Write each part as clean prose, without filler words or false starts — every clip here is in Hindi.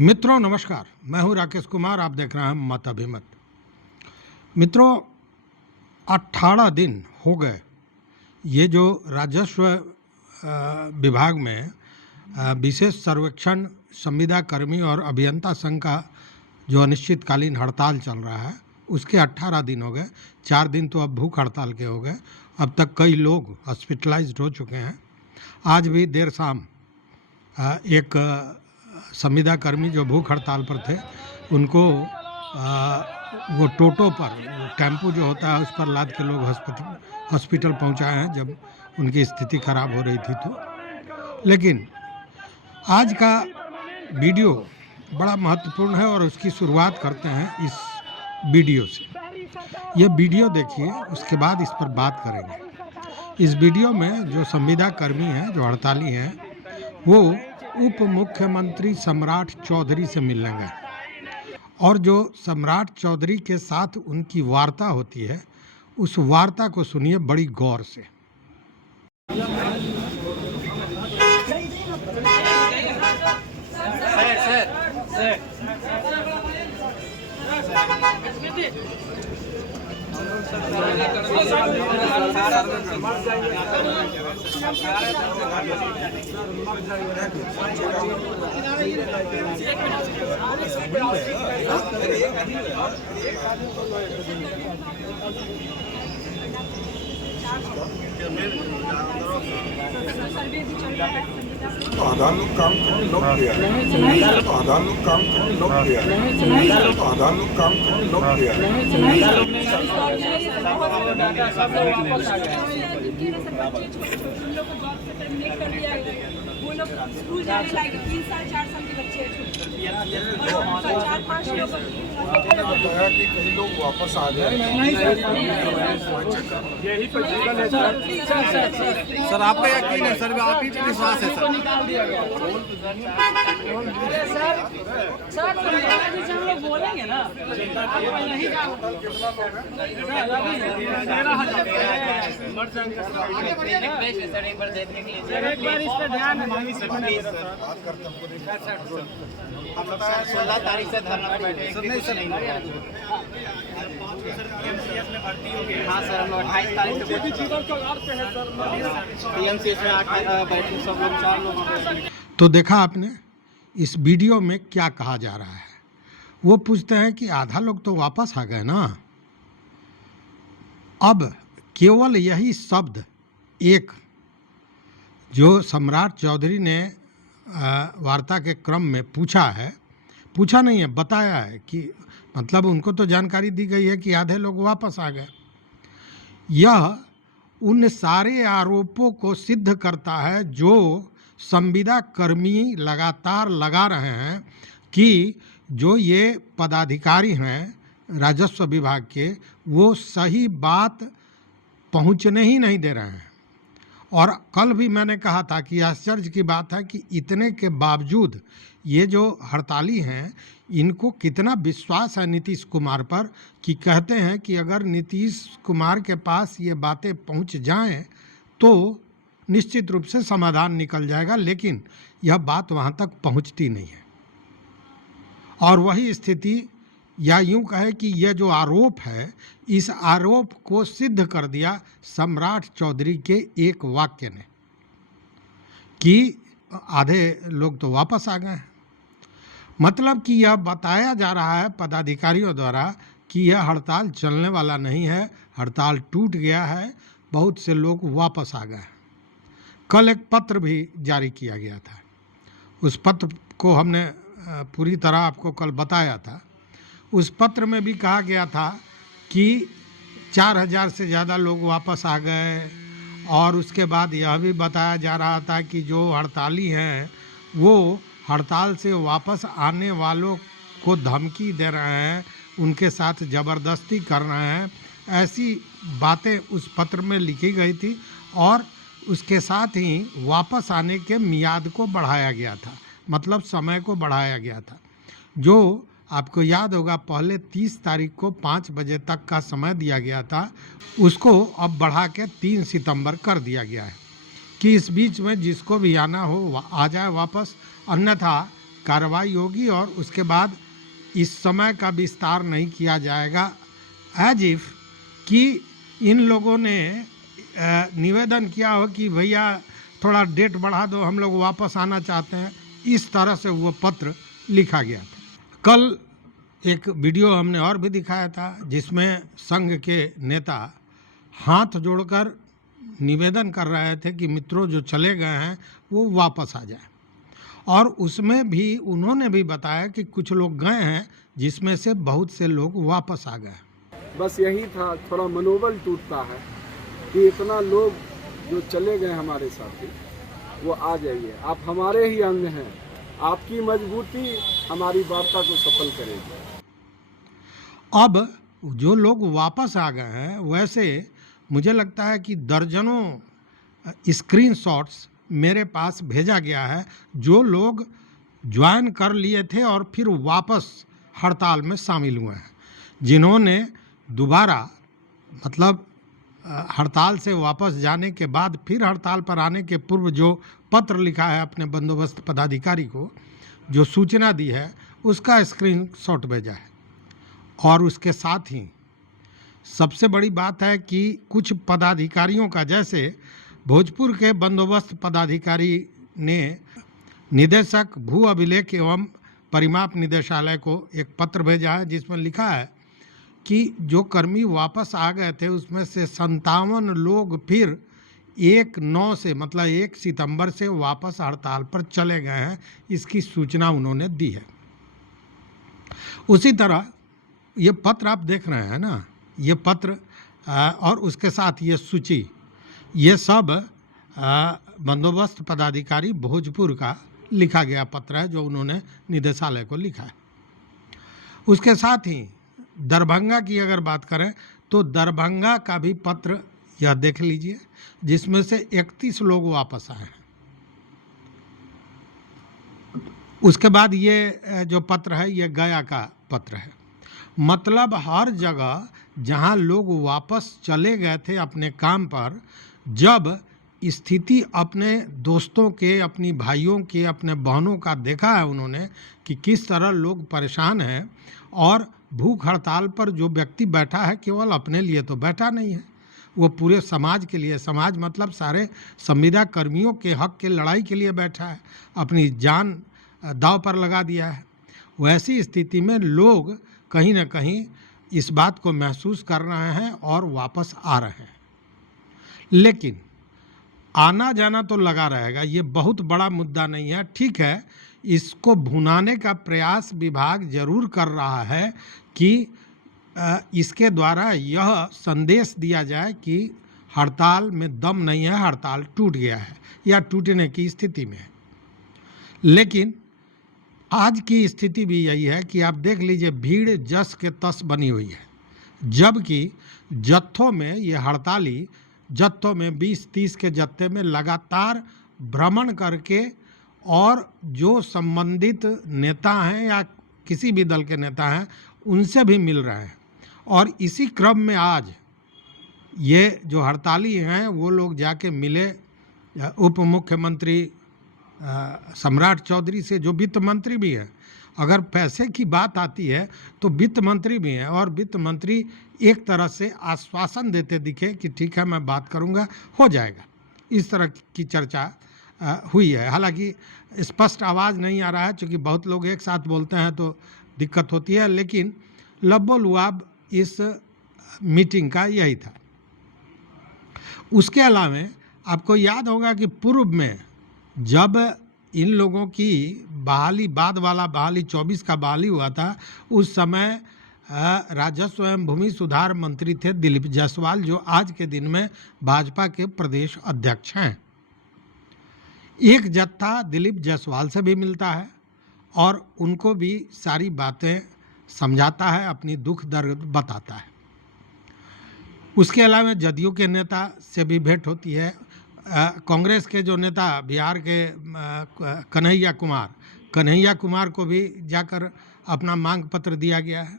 मित्रों नमस्कार, मैं हूं राकेश कुमार। आप देख रहे हैं मत अभिमत। मित्रों 18 दिन हो गए ये जो राजस्व विभाग में विशेष सर्वेक्षण संविदा कर्मी और अभियंता संघ का जो अनिश्चितकालीन हड़ताल चल रहा है उसके 18 दिन हो गए। 4 दिन तो अब भूख हड़ताल के हो गए। अब तक कई लोग हॉस्पिटलाइज्ड हो चुके हैं। आज भी देर शाम एक संविदा कर्मी जो भूख हड़ताल पर थे उनको वो टोटो पर टेम्पो जो होता है उस पर लाद के लोग हॉस्पिटल पहुंचाए हैं जब उनकी स्थिति खराब हो रही थी तो। लेकिन आज का वीडियो बड़ा महत्वपूर्ण है और उसकी शुरुआत करते हैं इस वीडियो से। ये वीडियो देखिए, उसके बाद इस पर बात करेंगे। इस वीडियो में जो संविदा कर्मी हैं, जो हड़ताली हैं, वो उप मुख्यमंत्री सम्राट चौधरी से मिलने गए और जो सम्राट चौधरी के साथ उनकी वार्ता होती है उस वार्ता को सुनिए बड़ी गौर से। तो आधार लोग काम करने लोग दिया तो आधार लोग काम करने लोग दिया तो आधार लोग काम करने लोग दिया। वो लोग स्कूल जाने लायक 3 साल 4 साल के बच्चे हैं। 4-5 लोग बताया कि कई लोग वापस आ गए। यही प्रतिबल है सर। आप पे यकीन है सर, आप ही पे विश्वास है सर। सर हम लोग बोलेंगे ना एक बार इस पर ध्यान 16 तारीख से धरना पे बैठे सर। नहीं सर, हाँ सर, हम 28 तारीख से टीएमसीएच में बैठे सब लोग 4 लोग। तो देखा आपने इस वीडियो में क्या कहा जा रहा है। वो पूछते हैं कि आधा लोग तो वापस आ गए ना। अब केवल यही शब्द एक जो सम्राट चौधरी ने वार्ता के क्रम में पूछा है, पूछा नहीं है, बताया है कि मतलब उनको तो जानकारी दी गई है कि आधे लोग वापस आ गए। यह उन सारे आरोपों को सिद्ध करता है जो संविदा कर्मी लगातार लगा रहे हैं कि जो ये पदाधिकारी हैं राजस्व विभाग के, वो सही बात पहुंचने ही नहीं दे रहे हैं। और कल भी मैंने कहा था कि आश्चर्य की बात है कि इतने के बावजूद ये जो हड़ताली हैं इनको कितना विश्वास है नीतीश कुमार पर कि कहते हैं कि अगर नीतीश कुमार के पास ये बातें पहुंच जाएं तो निश्चित रूप से समाधान निकल जाएगा। लेकिन यह बात वहां तक पहुंचती नहीं है और वही स्थिति, या यूं कहे कि यह जो आरोप है इस आरोप को सिद्ध कर दिया सम्राट चौधरी के एक वाक्य ने कि आधे लोग तो वापस आ गए हैं। मतलब कि यह बताया जा रहा है पदाधिकारियों द्वारा कि यह हड़ताल चलने वाला नहीं है, हड़ताल टूट गया है, बहुत से लोग वापस आ गए। कल एक पत्र भी जारी किया गया था, उस पत्र को हमने पूरी तरह आपको कल बताया था। उस पत्र में भी कहा गया था कि 4000 से ज़्यादा लोग वापस आ गए और उसके बाद यह भी बताया जा रहा था कि जो हड़ताली हैं वो हड़ताल से वापस आने वालों को धमकी दे रहे हैं, उनके साथ ज़बरदस्ती कर रहे हैं। ऐसी बातें उस पत्र में लिखी गई थी और उसके साथ ही वापस आने के मियाद को बढ़ाया गया था, मतलब समय को बढ़ाया गया था। जो आपको याद होगा पहले 30 तारीख को 5 बजे तक का समय दिया गया था, उसको अब बढ़ा के 3 सितंबर कर दिया गया है कि इस बीच में जिसको भी आना हो आ जाए वापस, अन्यथा कार्रवाई होगी और उसके बाद इस समय का विस्तार नहीं किया जाएगा। एज इफ कि इन लोगों ने निवेदन किया हो कि भैया थोड़ा डेट बढ़ा दो, हम लोग वापस आना चाहते हैं, इस तरह से वो पत्र लिखा गया था। कल एक वीडियो हमने और भी दिखाया था जिसमें संघ के नेता हाथ जोड़कर निवेदन कर रहे थे कि मित्रों जो चले गए हैं वो वापस आ जाए, और उसमें भी उन्होंने भी बताया कि कुछ लोग गए हैं जिसमें से बहुत से लोग वापस आ गए। बस यही था, थोड़ा मनोबल टूटता है कि इतना लोग जो चले गए हमारे साथी वो आ जाइए, आप हमारे ही अंग हैं, आपकी मजबूती हमारी वार्ता को सफल करेगी। अब जो लोग वापस आ गए हैं, वैसे मुझे लगता है कि दर्जनों स्क्रीनशॉट्स मेरे पास भेजा गया है जो लोग ज्वाइन कर लिए थे और फिर वापस हड़ताल में शामिल हुए हैं, जिन्होंने दोबारा मतलब हड़ताल से वापस जाने के बाद फिर हड़ताल पर आने के पूर्व जो पत्र लिखा है अपने बंदोबस्त पदाधिकारी को, जो सूचना दी है, उसका स्क्रीनशॉट भेजा है। और उसके साथ ही सबसे बड़ी बात है कि कुछ पदाधिकारियों का, जैसे भोजपुर के बंदोबस्त पदाधिकारी ने निदेशक भू अभिलेख एवं परिमाप निदेशालय को एक पत्र भेजा है जिसमें लिखा है कि जो कर्मी वापस आ गए थे उसमें से 57 लोग फिर 1/9 से मतलब 1 सितंबर से वापस हड़ताल पर चले गए हैं, इसकी सूचना उन्होंने दी है। उसी तरह ये पत्र आप देख रहे हैं ना, ये पत्र और उसके साथ ये सूची, ये सब बंदोबस्त पदाधिकारी भोजपुर का लिखा गया पत्र है जो उन्होंने निदेशालय को लिखा है। उसके साथ ही दरभंगा की अगर बात करें तो दरभंगा का भी पत्र यह देख लीजिए जिसमें से 31 लोग वापस आए हैं। उसके बाद ये जो पत्र है ये गया का पत्र है। मतलब हर जगह जहां लोग वापस चले गए थे अपने काम पर, जब स्थिति अपने दोस्तों के, अपनी भाइयों के, अपने बहनों का देखा है उन्होंने कि किस तरह लोग परेशान हैं, और भूख हड़ताल पर जो व्यक्ति बैठा है केवल अपने लिए तो बैठा नहीं है, वो पूरे समाज के लिए, समाज मतलब सारे संविदा कर्मियों के हक के लड़ाई के लिए बैठा है, अपनी जान दांव पर लगा दिया है। वैसी स्थिति में लोग कहीं ना कहीं इस बात को महसूस कर रहे हैं और वापस आ रहे हैं। लेकिन आना जाना तो लगा रहेगा, ये बहुत बड़ा मुद्दा नहीं है। ठीक है, इसको भुनाने का प्रयास विभाग जरूर कर रहा है कि इसके द्वारा यह संदेश दिया जाए कि हड़ताल में दम नहीं है, हड़ताल टूट गया है या टूटने की स्थिति में है। लेकिन आज की स्थिति भी यही है कि आप देख लीजिए, भीड़ जस के तस बनी हुई है, जबकि जत्थों में ये हड़ताली जत्थों में 20-30 के जत्थे में लगातार भ्रमण करके और जो संबंधित नेता हैं या किसी भी दल के नेता हैं उनसे भी मिल रहे हैं। और इसी क्रम में आज ये जो हड़ताली हैं वो लोग जाके मिले उप मुख्यमंत्री सम्राट चौधरी से, जो वित्त मंत्री भी हैं। अगर पैसे की बात आती है तो वित्त मंत्री भी हैं, और वित्त मंत्री एक तरह से आश्वासन देते दिखे कि ठीक है मैं बात करूंगा, हो जाएगा, इस तरह की चर्चा हुई है। हालांकि स्पष्ट आवाज़ नहीं आ रहा है क्योंकि बहुत लोग एक साथ बोलते हैं तो दिक्कत होती है, लेकिन लब्बो लुआब इस मीटिंग का यही था। उसके अलावा आपको याद होगा कि पूर्व में जब इन लोगों की बहाली, बाद वाला बहाली 24 का बहाली हुआ था, उस समय राजस्व एवं भूमि सुधार मंत्री थे दिलीप जायसवाल, जो आज के दिन में भाजपा के प्रदेश अध्यक्ष हैं। एक जत्था दिलीप जायसवाल से भी मिलता है और उनको भी सारी बातें समझाता है, अपनी दुख दर्द बताता है। उसके अलावा जदयू के नेता से भी भेंट होती है। कांग्रेस के जो नेता बिहार के कन्हैया कुमार को भी जाकर अपना मांग पत्र दिया गया है।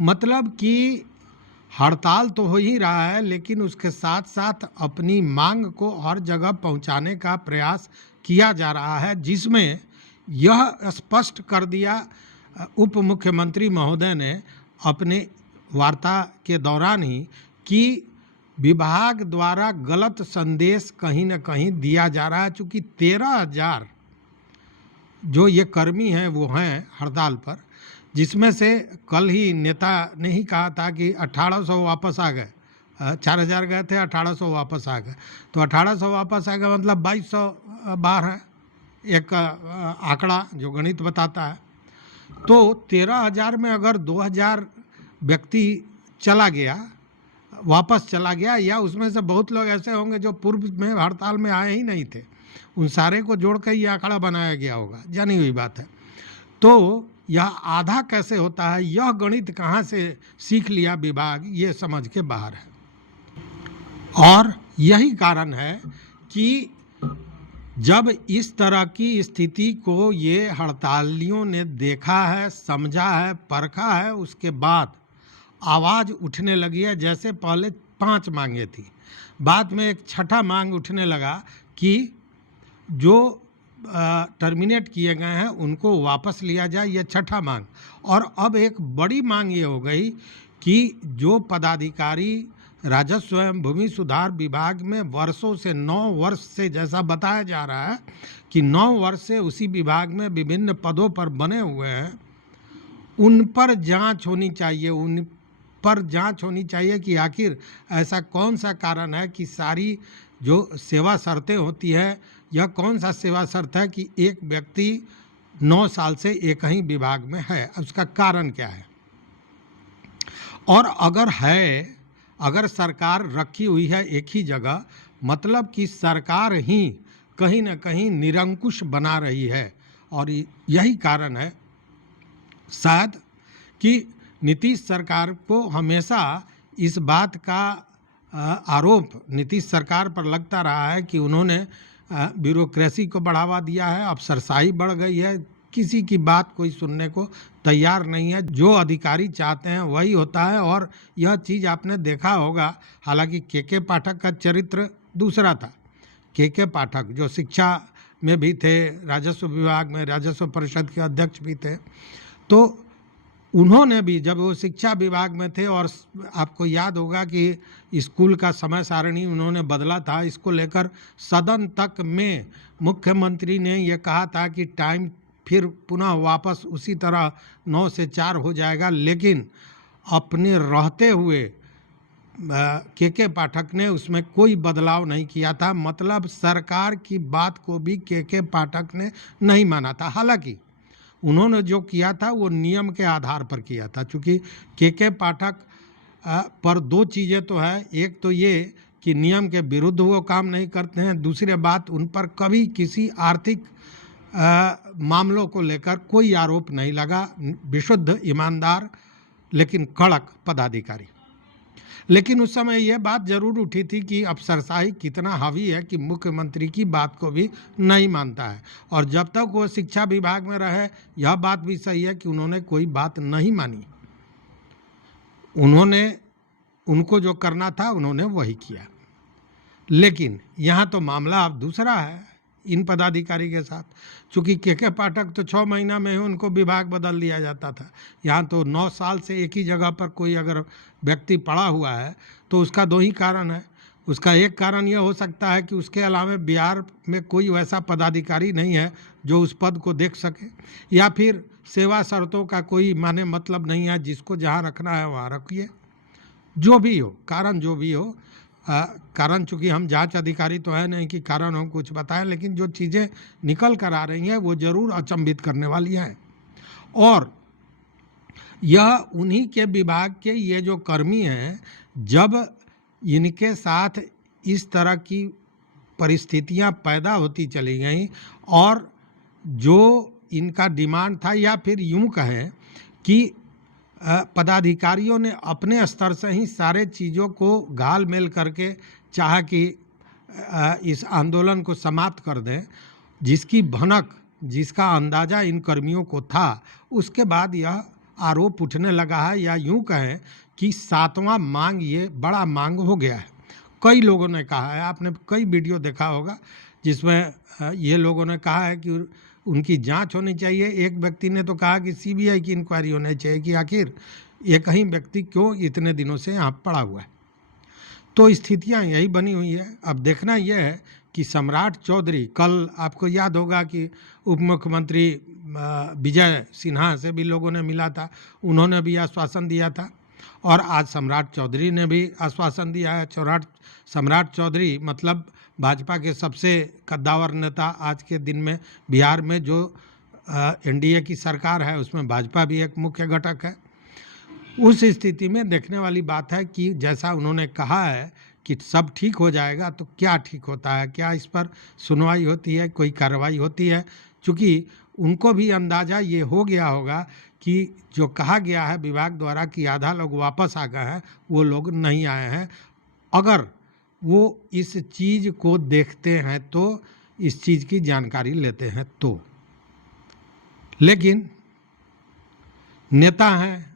मतलब कि हड़ताल तो हो ही रहा है, लेकिन उसके साथ साथ अपनी मांग को हर जगह पहुंचाने का प्रयास किया जा रहा है, जिसमें यह स्पष्ट कर दिया उप मुख्यमंत्री महोदय ने अपने वार्ता के दौरान ही कि विभाग द्वारा गलत संदेश कहीं न कहीं दिया जा रहा है। चूँकि 13,000 जो ये कर्मी हैं वो हैं हड़ताल पर, जिसमें से कल ही नेता ने ही कहा था कि 1800 वापस आ गए, 4,000 गए थे, 1800 वापस आ गए। तो 1800 वापस आ गए मतलब 2200 बाहर है, एक आंकड़ा जो गणित बताता है। तो 13,000 में अगर 2,000 व्यक्ति चला गया, वापस चला गया, या उसमें से बहुत लोग ऐसे होंगे जो पूर्व में हड़ताल में आए ही नहीं थे, उन सारे को जोड़ कर ये आंकड़ा बनाया गया होगा, जानी हुई बात है। तो यह आधा कैसे होता है, यह गणित कहाँ से सीख लिया विभाग, ये समझ के बाहर है। और यही कारण है कि जब इस तरह की स्थिति को ये हड़तालियों ने देखा है, समझा है, परखा है, उसके बाद आवाज़ उठने लगी है। जैसे पहले 5 मांगे थी, बाद में एक छठा मांग उठने लगा कि जो टर्मिनेट किए गए हैं उनको वापस लिया जाए, ये छठा मांग। और अब एक बड़ी मांग ये हो गई कि जो पदाधिकारी राजस्व एवं भूमि सुधार विभाग में वर्षों से 9 वर्ष से, जैसा बताया जा रहा है कि 9 वर्ष से उसी विभाग में विभिन्न पदों पर बने हुए हैं, उन पर जांच होनी चाहिए। उन पर जांच होनी चाहिए कि आखिर ऐसा कौन सा कारण है कि सारी जो सेवा शर्तें होती है, यह कौन सा सेवा शर्त है कि एक व्यक्ति 9 साल से एक ही विभाग में है, उसका कारण क्या है। और अगर है, अगर सरकार रखी हुई है एक ही जगह, मतलब कि सरकार ही कहीं न कहीं निरंकुश बना रही है। और यही कारण है शायद कि नीतीश सरकार को हमेशा इस बात का आरोप नीतीश सरकार पर लगता रहा है कि उन्होंने ब्यूरोक्रेसी को बढ़ावा दिया है, अफसरशाही बढ़ गई है, किसी की बात कोई सुनने को तैयार नहीं है, जो अधिकारी चाहते हैं वही होता है। और यह चीज़ आपने देखा होगा, हालांकि के पाठक का चरित्र दूसरा था। के पाठक जो शिक्षा में भी थे, राजस्व विभाग में राजस्व परिषद के अध्यक्ष भी थे, तो उन्होंने भी जब वो शिक्षा विभाग में थे, और आपको याद होगा कि स्कूल का समय सारणी उन्होंने बदला था, इसको लेकर सदन तक में मुख्यमंत्री ने ये कहा था कि टाइम फिर पुनः वापस उसी तरह 9 से 4 हो जाएगा। लेकिन अपने रहते हुए के पाठक ने उसमें कोई बदलाव नहीं किया था। मतलब सरकार की बात को भी के पाठक ने नहीं माना था। हालांकि उन्होंने जो किया था वो नियम के आधार पर किया था। चूँकि के पाठक पर 2 चीज़ें तो है, एक तो ये कि नियम के विरुद्ध वो काम नहीं करते हैं, दूसरी बात उन पर कभी किसी आर्थिक मामलों को लेकर कोई आरोप नहीं लगा। विशुद्ध, ईमानदार, लेकिन कड़क पदाधिकारी। लेकिन उस समय यह बात जरूर उठी थी कि अफसरशाही कितना हावी है कि मुख्यमंत्री की बात को भी नहीं मानता है। और जब तक वो शिक्षा विभाग में रहे, यह बात भी सही है कि उन्होंने कोई बात नहीं मानी। उन्होंने, उनको जो करना था उन्होंने वही किया। लेकिन यहाँ तो मामला अब दूसरा है इन पदाधिकारी के साथ। चूँकि के पाठक तो 6 महीना में ही उनको विभाग बदल दिया जाता था, यहाँ तो 9 साल से एक ही जगह पर कोई अगर व्यक्ति पड़ा हुआ है तो उसका 2 ही कारण है। उसका एक कारण यह हो सकता है कि उसके अलावा बिहार में कोई वैसा पदाधिकारी नहीं है जो उस पद को देख सके, या फिर सेवा शर्तों का कोई माने मतलब नहीं है, जिसको जहाँ रखना है वहाँ रखिए। जो भी हो कारण, जो भी हो कारण, चूँकि हम जांच अधिकारी तो है नहीं कि कारण हम कुछ बताएं, लेकिन जो चीज़ें निकल कर आ रही हैं वो ज़रूर अचंभित करने वाली हैं। और यह उन्हीं के विभाग के ये जो कर्मी हैं, जब इनके साथ इस तरह की परिस्थितियां पैदा होती चली गईं, और जो इनका डिमांड था, या फिर यूं कहें कि पदाधिकारियों ने अपने स्तर से ही सारे चीज़ों को घाल मेल करके चाहा कि इस आंदोलन को समाप्त कर दें, जिसकी भनक, जिसका अंदाज़ा इन कर्मियों को था, उसके बाद यह आरोप उठने लगा है। या यूं कहें कि 7वां मांग ये बड़ा मांग हो गया है। कई लोगों ने कहा है, आपने कई वीडियो देखा होगा जिसमें ये लोगों ने कहा है कि उनकी जांच होनी चाहिए। एक व्यक्ति ने तो कहा कि सीबीआई की इंक्वायरी होनी चाहिए कि आखिर एक ही व्यक्ति क्यों इतने दिनों से यहाँ पड़ा हुआ है। तो स्थितियाँ यही बनी हुई है। अब देखना यह है कि सम्राट चौधरी, कल आपको याद होगा कि उप मुख्यमंत्री विजय सिन्हा से भी लोगों ने मिला था, उन्होंने भी आश्वासन दिया था, और आज सम्राट चौधरी ने भी आश्वासन दिया है। सम्राट चौधरी मतलब भाजपा के सबसे कद्दावर नेता आज के दिन में बिहार में, जो एनडीए की सरकार है उसमें भाजपा भी एक मुख्य घटक है। उस स्थिति में देखने वाली बात है कि जैसा उन्होंने कहा है कि सब ठीक हो जाएगा, तो क्या ठीक होता है, क्या इस पर सुनवाई होती है, कोई कार्रवाई होती है। चूँकि उनको भी अंदाज़ा ये हो गया होगा कि जो कहा गया है विभाग द्वारा कि आधा लोग वापस आ गए हैं, वो लोग नहीं आए हैं। अगर वो इस चीज़ को देखते हैं तो, इस चीज़ की जानकारी लेते हैं तो, लेकिन नेता हैं,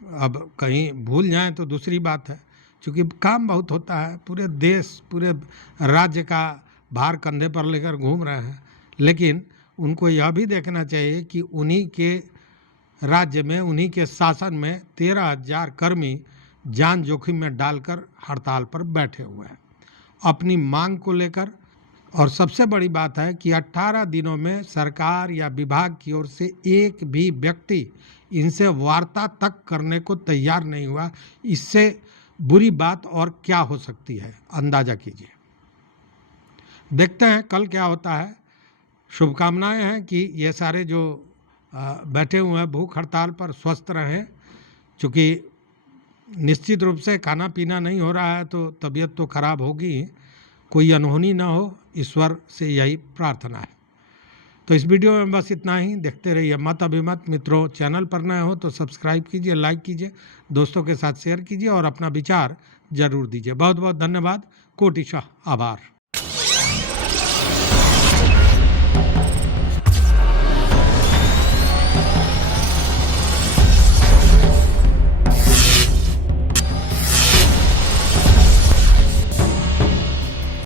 अब कहीं भूल जाएं तो दूसरी बात है। क्योंकि काम बहुत होता है, पूरे देश पूरे राज्य का भार कंधे पर लेकर घूम रहे हैं, लेकिन उनको यह भी देखना चाहिए कि उन्हीं के राज्य में, उन्हीं के शासन में 13,000 कर्मी जान जोखिम में डालकर हड़ताल पर बैठे हुए हैं अपनी मांग को लेकर। और सबसे बड़ी बात है कि 18 दिनों में सरकार या विभाग की ओर से एक भी व्यक्ति इनसे वार्ता तक करने को तैयार नहीं हुआ। इससे बुरी बात और क्या हो सकती है, अंदाजा कीजिए। देखते हैं कल क्या होता है। शुभकामनाएं हैं कि ये सारे जो बैठे हुए हैं भूख हड़ताल पर स्वस्थ रहें, क्योंकि निश्चित रूप से खाना पीना नहीं हो रहा है तो तबीयत तो खराब होगी, कोई अनहोनी ना हो, ईश्वर से यही प्रार्थना है। तो इस वीडियो में बस इतना ही। देखते रहिए मत अभिमत। मित्रों, चैनल पर नए हो तो सब्सक्राइब कीजिए, लाइक कीजिए, दोस्तों के साथ शेयर कीजिए और अपना विचार जरूर दीजिए। बहुत बहुत धन्यवाद। कोटिशः आभार।